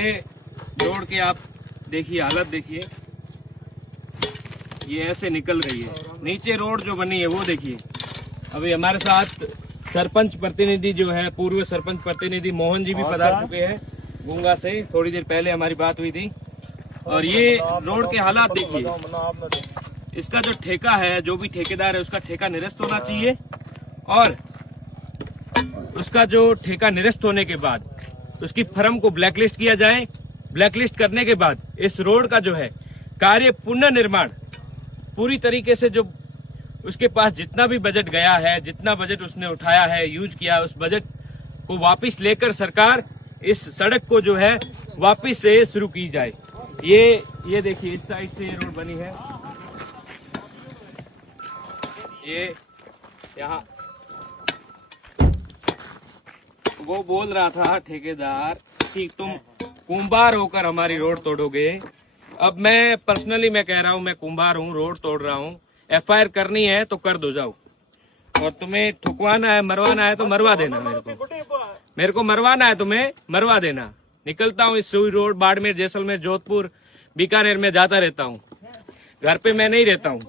ये रोड के आप देखिए हालत देखिए, ये ऐसे निकल रही है। नीचे रोड जो बनी है वो देखिए। अभी हमारे साथ सरपंच प्रतिनिधि जो है, पूर्व सरपंच प्रतिनिधि मोहन जी भी पधार चुके हैं गुंगा से, थोड़ी देर पहले हमारी बात हुई थी। और ये रोड के हालात देखिए। इसका जो ठेका है, जो भी ठेकेदार है उसका ठेका निरस्त होना चाहिए, और उसका जो ठेका निरस्त होने के बाद उसकी फर्म को ब्लैकलिस्ट किया जाए। ब्लैकलिस्ट करने के बाद इस रोड का जो है कार्य पुनर्निर्माण पूरी तरीके से, जो उसके पास जितना भी बजट गया है, जितना बजट उसने उठाया है, यूज किया, उस बजट को वापस लेकर सरकार इस सड़क को जो है वापस से शुरू की जाए। ये देखिए, इस साइड से ये रोड बनी है। ये यहाँ वो बोल रहा था ठेकेदार कि तुम कुंभार होकर हमारी रोड तोड़ोगे। अब मैं पर्सनली मैं कह रहा हूँ, मैं कुंभार हूँ, रोड तोड़ रहा हूँ। FIR करनी है तो कर दो जाओ, और तुम्हें ठुकवाना है, मरवाना है तो मरवा देना। मेरे को मरवाना है, तुम्हें मरवा देना। निकलता हूँ इस सुई रोड, बाड़मेर, जैसलमेर, जोधपुर, बीकानेर में जाता रहता हूँ। घर पे मैं नहीं रहता हूँ।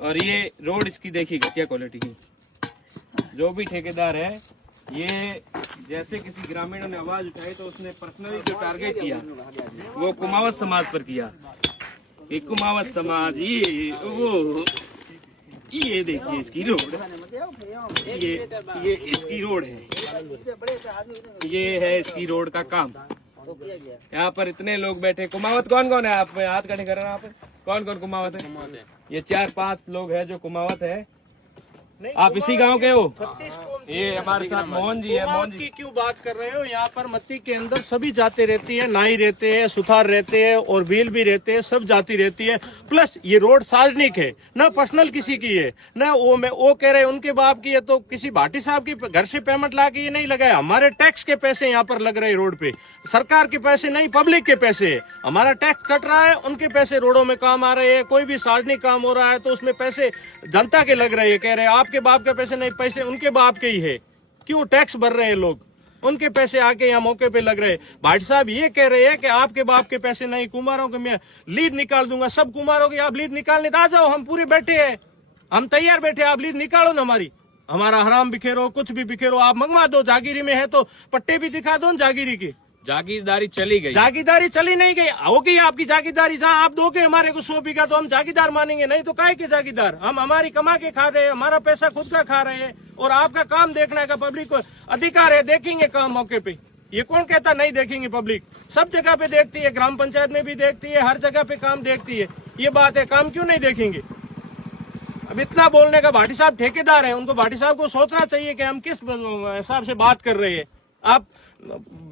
और ये रोड इसकी देखिएगा क्या क्वालिटी की। जो भी ठेकेदार है, ये जैसे किसी ग्रामीणों ने आवाज उठाई तो उसने पर्सनली जो टारगेट किया वो कुमावत समाज पर किया। ये कुमावत समाज, ये देखिए इसकी रोड, ये इसकी रोड है, ये है इसकी रोड का काम। यहाँ पर इतने लोग बैठे। कुमावत कौन कौन है? आप हाथ खड़े कर रहे हैं। आप कौन कौन कुमावत है? ये 4-5 लोग हैं जो कुमावत है। आप इसी गांव के हो? ये हमारे साथ मोहन जी है। मोहन जी क्यों बात कर रहे हो? यहाँ पर मत्ती के अंदर सभी जाति रहती है, नाई रहते हैं, सुथार रहते हैं और भील भी रहते हैं, सब जाति रहती है। प्लस ये रोड सार्वजनिक है, ना पर्सनल किसी की है, ना वो कह रहे हैं उनके बाप की है। तो किसी भाटी साहब की घर से पेमेंट ला के ये नहीं लगाया। हमारे टैक्स के पैसे यहाँ पर लग रहे हैं रोड पे, सरकार के पैसे नहीं, पब्लिक के पैसे है। हमारा टैक्स कट रहा है, उनके पैसे रोडों में काम आ रहे हैं। कोई भी सार्वजनिक काम हो रहा है तो उसमें पैसे जनता के लग रहे हैं। कह रहे हैं आपके बाप के पैसे नहीं, पैसे उनके बाप के ही है। क्यों टैक्स भर रहे हैं लोग? उनके पैसे आके यहाँ मौके पे लग रहे हैं। भाटी साहब ये कह रहे हैं कि आपके बाप के पैसे नहीं, कुमारों के मैं लीड निकाल दूंगा। सब कुमारों की आप लीड निकालने आ जाओ, हम पूरे बैठे हैं, हम तैयार बैठे। आप लीड निकालो ना हमारी, हमारा हराम बिखेरो, कुछ भी बिखेरो, आप मंगवा दो। जागीरी में है तो पट्टे भी दिखा दो। जागीरी की जागीरदारी चली गई। जागीरदारी चली नहीं गई, होगी आपकी जागीरदारी। जहाँ आप दोगे हमारे को 100 बीघा तो हम जागीरदार मानेंगे, नहीं तो काहे के जागीरदार? हम हमारी कमा के खा रहे हैं, हमारा पैसा खुद का खा रहे हैं, और आपका काम देखने का पब्लिक को अधिकार है। देखेंगे काम मौके पे। ये कौन कहता नहीं देखेंगे? पब्लिक सब जगह पे देखती है, ग्राम पंचायत में भी देखती है, हर जगह पे काम देखती है। ये बात है, काम क्यों नहीं देखेंगे? अब इतना बोलने का, भाटी साहब ठेकेदार है, उनको भाटी साहब को सोचना चाहिए कि हम किस हिसाब से बात कर रहे हैं। आप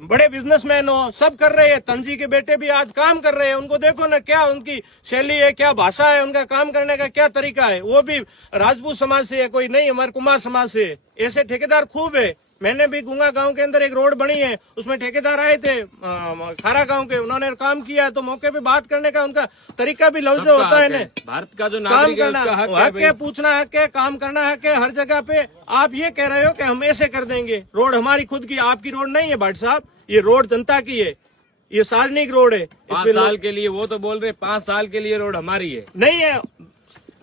बड़े बिजनेसमैन हो, सब कर रहे हैं। तंजी के बेटे भी आज काम कर रहे हैं, उनको देखो ना क्या उनकी शैली है, क्या भाषा है, उनका काम करने का क्या तरीका है। वो भी राजपूत समाज से है, कोई नहीं हमारे कुमार समाज से है। ऐसे ठेकेदार खूब है। मैंने भी गुंगा गांव के अंदर एक रोड बनी है, उसमें ठेकेदार आए थे खारा गांव के, उन्होंने काम किया। तो मौके पे बात करने का उनका तरीका भी लफ्ज होता है ना। भारत का जो काम करना हक है, पूछना हक है, काम करना हक है हर जगह पे। आप ये कह रहे हो कि हम ऐसे कर देंगे। रोड हमारी खुद की, आपकी रोड नहीं है भाटी साहब, ये रोड जनता की है, ये सार्वजनिक रोड है। 5 साल के लिए वो तो बोल रहे 5 साल के लिए रोड हमारी है। नहीं है,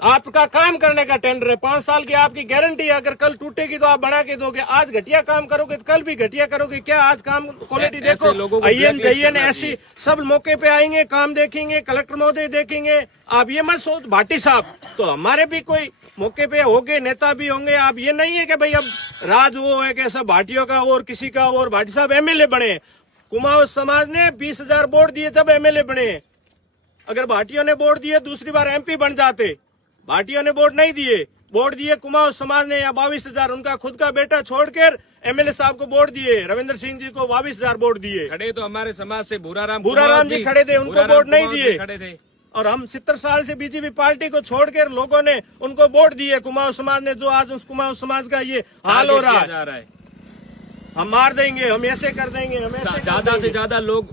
आपका काम करने का टेंडर है। 5 साल की आपकी गारंटी है। अगर कल टूटेगी तो आप बना के दोगे। आज घटिया काम करोगे तो कल भी घटिया करोगे। क्या आज काम क्वालिटी देखो, आईएन ऐसी सब मौके पे आएंगे, काम देखेंगे, कलेक्टर महोदय देखेंगे। आप ये मत सोच भाटी साहब, तो हमारे भी कोई मौके पे होंगे, नेता भी होंगे। आप ये नहीं है कि भाई अब राज वो है कि सब भाटियों का और किसी का। और भाटी साहब MLA बने, कुमाऊं समाज ने 20,000 वोट दिए जब MLA बने। अगर भाटियों ने वोट दिए दूसरी बार MP बन जाते। भाटियों ने वोट नहीं दिए, वोट दिए कुमाऊं समाज ने, या 22,000 उनका खुद का बेटा छोड़कर MLA साहब को वोट दिए। रविंद्र सिंह जी को 22,000 वोट दिए। खड़े तो हमारे समाज से भूराराम जी खड़े थे, उनको वोट नहीं दिए। खड़े थे। और हम 70 साल से BJP पार्टी को छोड़कर लोगों ने उनको वोट दिए, कुमाऊं समाज ने। जो आज उस कुमाऊं समाज का ये हाल हो रहा है, हम मार देंगे, हम ऐसे कर देंगे, हम ऐसे। ज्यादा से ज्यादा लोग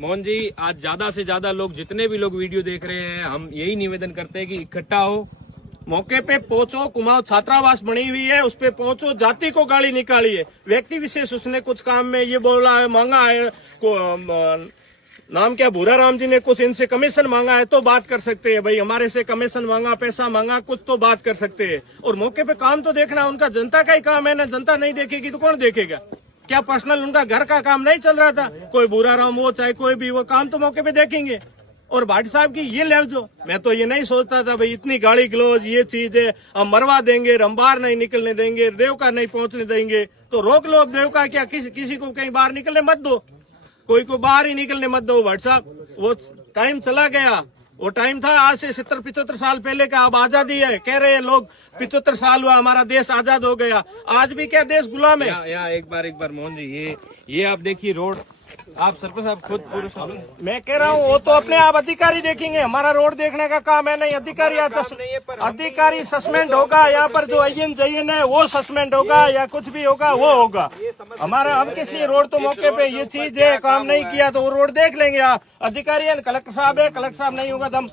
मोहन जी, आज ज्यादा से ज्यादा लोग, जितने भी लोग वीडियो देख रहे हैं, हम यही निवेदन करते हैं कि इकट्ठा हो मौके पे पहुंचो, कुमाऊं छात्रावास बनी हुई है, उस पे पहुंचो, जाति को गाली निकाली है, व्यक्ति विशेष उसने कुछ काम में ये बोला है, मांगा है, नाम क्या भूरा राम जी ने कुछ इनसे कमीशन मांगा है तो बात कर सकते हैं, भाई हमारे से कमीशन मांगा, पैसा मांगा, कुछ तो बात कर सकते हैं। और मौके पे काम तो देखना उनका जनता का ही काम है ना, जनता नहीं देखेगी तो कौन देखेगा? क्या पर्सनल उनका घर का काम नहीं चल रहा था? कोई भूरा राम हो चाहे कोई भी, वो काम तो मौके पे देखेंगे। और भाटी साहब की ये लफ्ज, मैं तो ये नहीं सोचता था भाई इतनी गाली गलौज ये चीज है, हम मरवा देंगे, हम बाहर नहीं निकलने देंगे, देवका नहीं पहुंचने देंगे, तो रोक लो अब देवका क्या, किसी को कहीं बाहर निकलने मत दो, कोई को बाहर ही निकलने मत दो भाटी साहब। वो टाइम चला गया, वो टाइम था आज से 70-75 साल पहले का, अब आजादी है कह रहे हैं लोग, 75 साल हुआ हमारा देश आजाद हो गया, आज भी क्या देश गुलाम है? यहाँ एक बार मोहन जी ये आप देखिए रोड, आप सरपंच साहब खुद पूरे मैं कह रहा हूँ वो तो अपने आप अधिकारी देखेंगे, हमारा रोड देखने का काम है नहीं। अधिकारी सस्पेंड होगा, यहाँ पर जो IN है वो सस्पेंड होगा या कुछ भी होगा वो होगा। हमारा हम किस लिए रोड तो मौके पे ये चीज है, काम नहीं किया तो वो रोड देख लेंगे आप अधिकारी है, कलेक्टर साहब है, कलेक्टर साहब नहीं होगा तो हम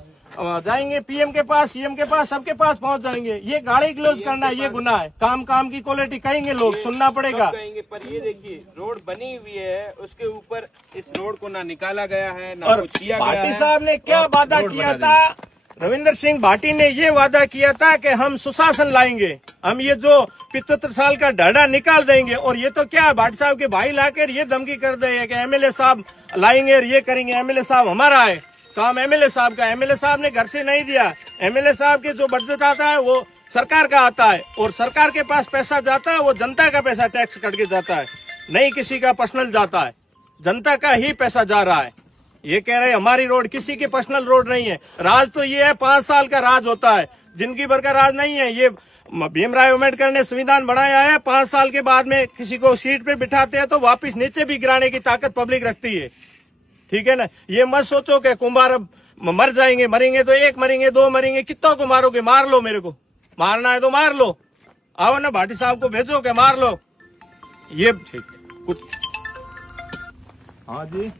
जाएंगे PM के पास, CM के पास, सबके पास पहुंच जाएंगे। ये गाड़ी क्लोज करना ये गुनाह है, काम की क्वालिटी कहेंगे लोग, सुनना पड़ेगा। कहेंगे पर ये देखिए रोड बनी हुई है, उसके ऊपर इस रोड को ना निकाला गया है ना कुछ किया गया है। भाटी साहब ने क्या वादा किया था? रविंद्र सिंह भाटी ने ये वादा किया था कि हम सुशासन लाएंगे, हम ये जो 75 साल का ढाढ़ा निकाल देंगे। और ये तो क्या भाटी साहब के भाई लाकर ये धमकी कर दे कि MLA साहब लाएंगे और ये करेंगे। MLA साहब हमारा है, काम MLA साहब का, MLA साहब ने घर से नहीं दिया। MLA साहब के जो बजट आता है वो सरकार का आता है और सरकार के पास पैसा जाता है, वो जनता का पैसा टैक्स कट के जाता है, नहीं किसी का पर्सनल जाता है, जनता का ही पैसा जा रहा है। ये कह रहे हमारी रोड किसी की पर्सनल रोड नहीं है। राज तो ये है 5 साल का राज होता है, जिंदगी भर का राज नहीं है। ये भीमराव अम्बेडकर ने संविधान बनाया है, 5 साल के बाद में किसी को सीट पे बिठाते हैं तो वापिस नीचे भी गिराने की ताकत पब्लिक रखती है, ठीक है ना। ये मत सोचो कि कुंभार अब मर जाएंगे, मरेंगे तो 1 मरेंगे 2 मरेंगे, कितनों को मारोगे? मार लो, मेरे को मारना है तो मार लो, आओ ना भाटी साहब को भेजो के मार लो। ये ठीक कुछ, हाँ जी।